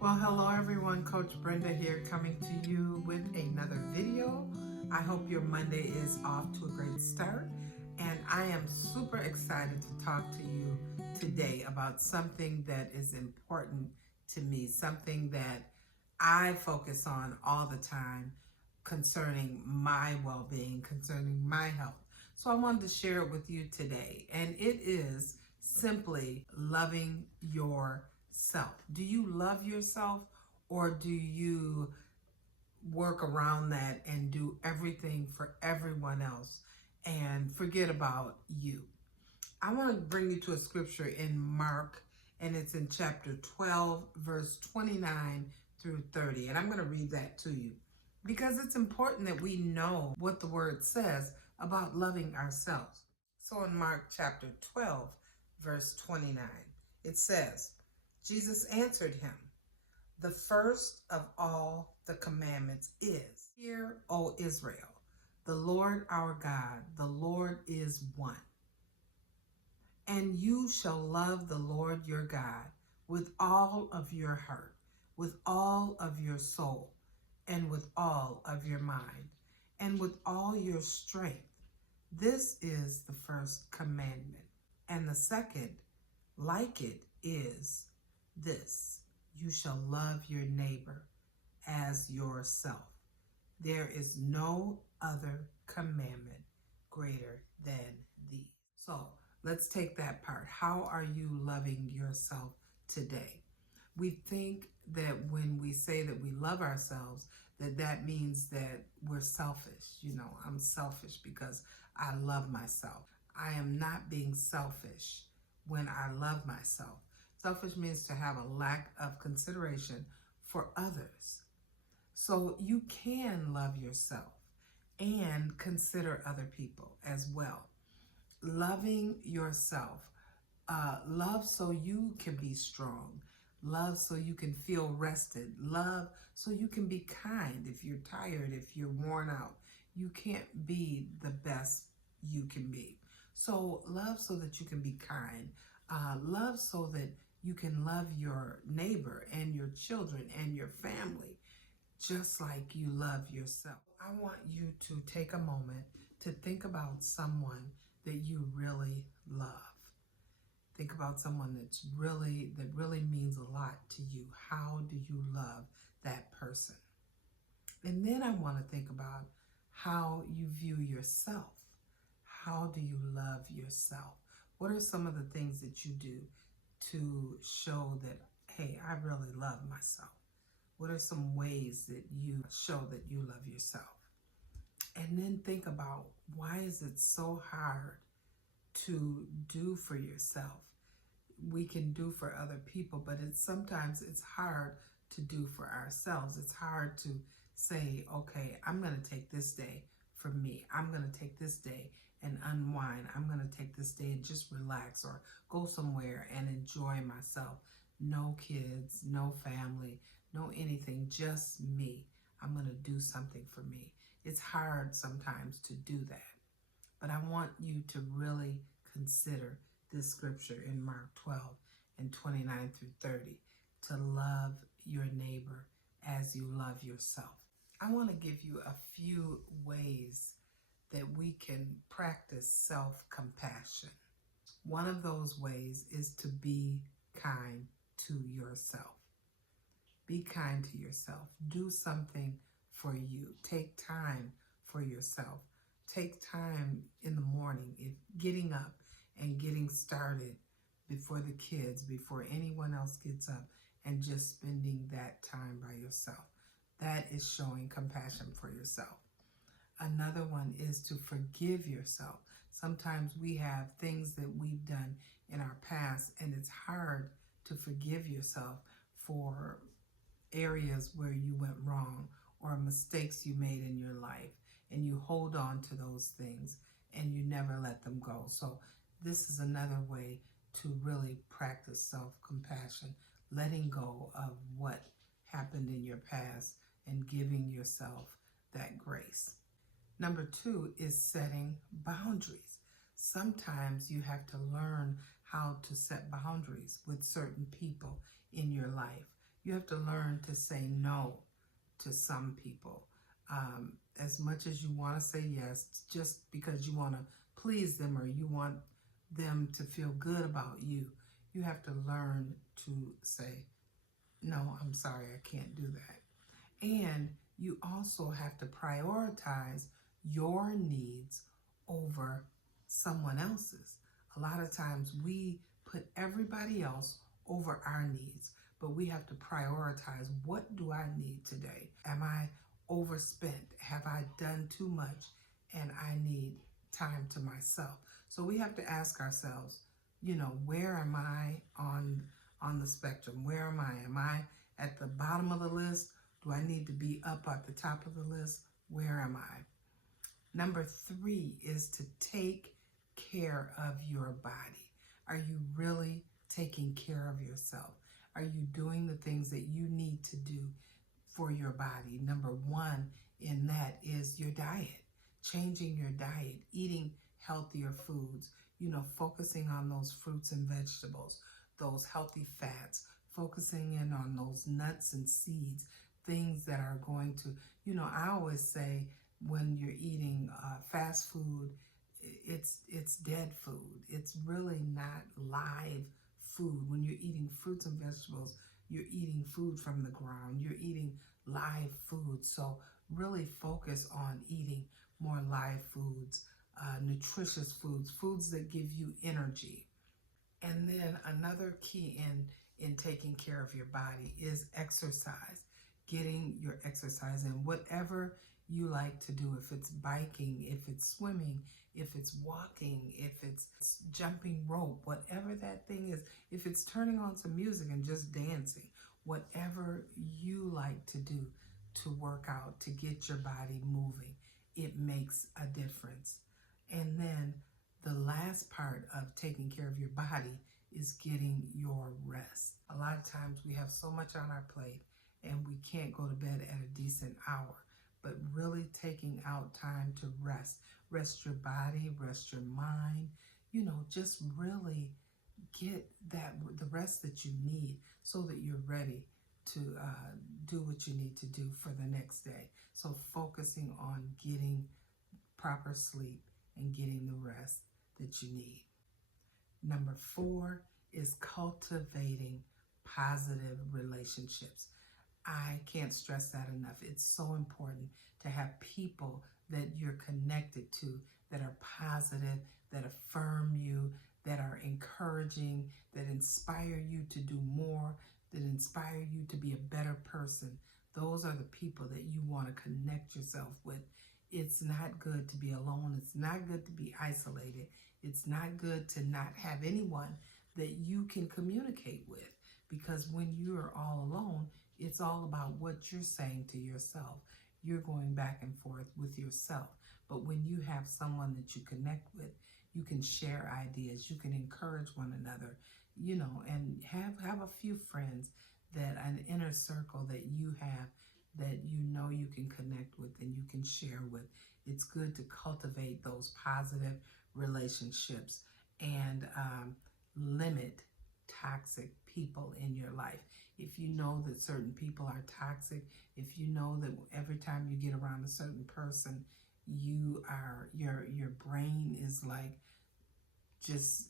Well, hello everyone, Coach Brenda here coming to you with another video. I hope your Monday is off to a great start, and I am super excited to talk to you today about something that is important to me, something that I focus on all the time concerning my well-being, concerning my health. So I wanted to share it with you today, and it is simply loving yourself. Do you love yourself, or do you work around that and do everything for everyone else and forget about you? I want to bring you to a scripture in Mark, and it's in chapter 12, verse 29 through 30. And I'm going to read that to you because it's important that we know what the word says about loving ourselves. So in Mark chapter 12, verse 29, it says, Jesus answered him, "The first of all the commandments is, Hear, O Israel, the Lord our God, the Lord is one. And you shall love the Lord your God with all of your heart, with all of your soul, and with all of your mind, and with all your strength. This is the first commandment. And the second, like it, is this: you shall love your neighbor as yourself. There is no other commandment greater than these." So let's take that part. How are you loving yourself today? We think that when we say that we love ourselves, that means that we're selfish. I'm selfish because I love myself. I am not being selfish when I love myself. Selfish means to have a lack of consideration for others. So you can love yourself and consider other people as well. Loving yourself, love so you can be strong, love so you can feel rested, love so you can be kind. If you're tired, if you're worn out, you can't be the best you can be. So love so that you can be kind, love so that you can love your neighbor and your children and your family just like you love yourself. I want you to take a moment to think about someone that you really love. Think about someone that really means a lot to you. How do you love that person? And then I want to think about how you view yourself. How do you love yourself? What are some of the things that you do to show that, hey, I really love myself? What are some ways that you show that you love yourself? And then think about, why is it so hard to do for yourself? We can do for other people, but sometimes it's hard to do for ourselves. It's hard to say, okay, I'm going to take this day for me. I'm going to take this day and unwind. I'm going to take this day and just relax or go somewhere and enjoy myself. No kids, no family, no anything, just me. I'm going to do something for me. It's hard sometimes to do that. But I want you to really consider this scripture in Mark 12 and 29 through 30, to love your neighbor as you love yourself. I want to give you a few ways that we can practice self-compassion. One of those ways is to be kind to yourself. Be kind to yourself. Do something for you. Take time for yourself. Take time in the morning, if getting up and getting started before the kids, before anyone else gets up, and just spending that time by yourself. That is showing compassion for yourself. Another one is to forgive yourself. Sometimes we have things that we've done in our past, and it's hard to forgive yourself for areas where you went wrong or mistakes you made in your life, and you hold on to those things and you never let them go. So this is another way to really practice self-compassion, letting go of what happened in your past and giving yourself that grace. Number 2 is setting boundaries. Sometimes you have to learn how to set boundaries with certain people in your life. You have to learn to say no to some people. As much as you want to say yes, just because you want to please them or you want them to feel good about you, you have to learn to say, no, I'm sorry, I can't do that. And you also have to prioritize your needs over someone else's. A lot of times we put everybody else over our needs, but we have to prioritize, what do I need today? Am I overspent? Have I done too much? And I need time to myself. So we have to ask ourselves, where am I on the spectrum? Where am I? Am I at the bottom of the list? Do I need to be up at the top of the list? Where am I? Number 3 is to take care of your body. Are you really taking care of yourself? Are you doing the things that you need to do for your body? Number 1 in that is your diet. Changing your diet, eating healthier foods, focusing on those fruits and vegetables, those healthy fats, focusing in on those nuts and seeds, things that are going to, I always say, when you're eating fast food, it's dead food. It's really not live food. When you're eating fruits and vegetables, you're eating food from the ground. You're eating live food. So really focus on eating more live foods, nutritious foods, foods that give you energy. And then another key in taking care of your body is exercise. Getting your exercise in, whatever you like to do. If it's biking, if it's swimming, if it's walking, if it's jumping rope, whatever that thing is, if it's turning on some music and just dancing, whatever you like to do to work out, to get your body moving, it makes a difference. And then the last part of taking care of your body is getting your rest. A lot of times we have so much on our plate and we can't go to bed at a decent hour, but really taking out time to rest your body, rest your mind, just really get the rest that you need so that you're ready to do what you need to do for the next day. So focusing on getting proper sleep and getting the rest that you need. Number 4 is cultivating positive relationships. I can't stress that enough. It's so important to have people that you're connected to that are positive, that affirm you, that are encouraging, that inspire you to do more, that inspire you to be a better person. Those are the people that you want to connect yourself with. It's not good to be alone. It's not good to be isolated. It's not good to not have anyone that you can communicate with, because when you are all alone, it's all about what you're saying to yourself. You're going back and forth with yourself. But when you have someone that you connect with, you can share ideas, you can encourage one another, and have a few friends, that an inner circle that you have that you can connect with and you can share with. It's good to cultivate those positive relationships and limit toxic people in your life. If you know that certain people are toxic, if you know that every time you get around a certain person, your brain is like, just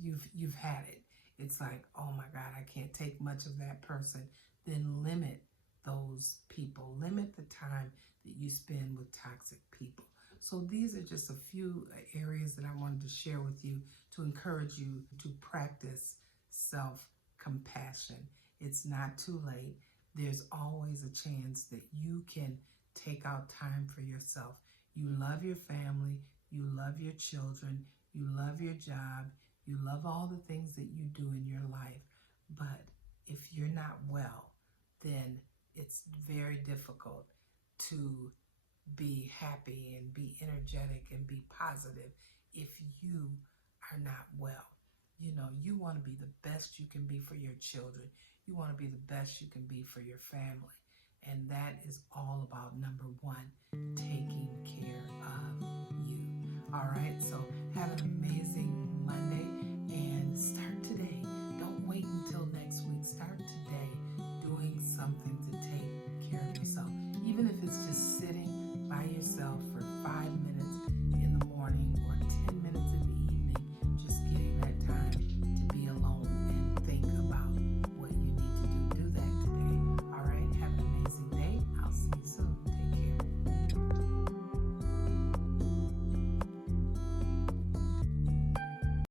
you've had it. It's like, oh my God, I can't take much of that person. Then limit those people. Limit the time that you spend with toxic people. So these are just a few areas that I wanted to share with you to encourage you to practice self-compassion. It's not too late. There's always a chance that you can take out time for yourself. You love your family, you love your children, you love your job, you love all the things that you do in your life. But if you're not well, then it's very difficult to be happy and be energetic and be positive if you are not well. You want to be the best you can be for your children. You want to be the best you can be for your family. And that is all about, number 1, taking care of you. All right, so have an amazing Monday and start today. Don't wait until next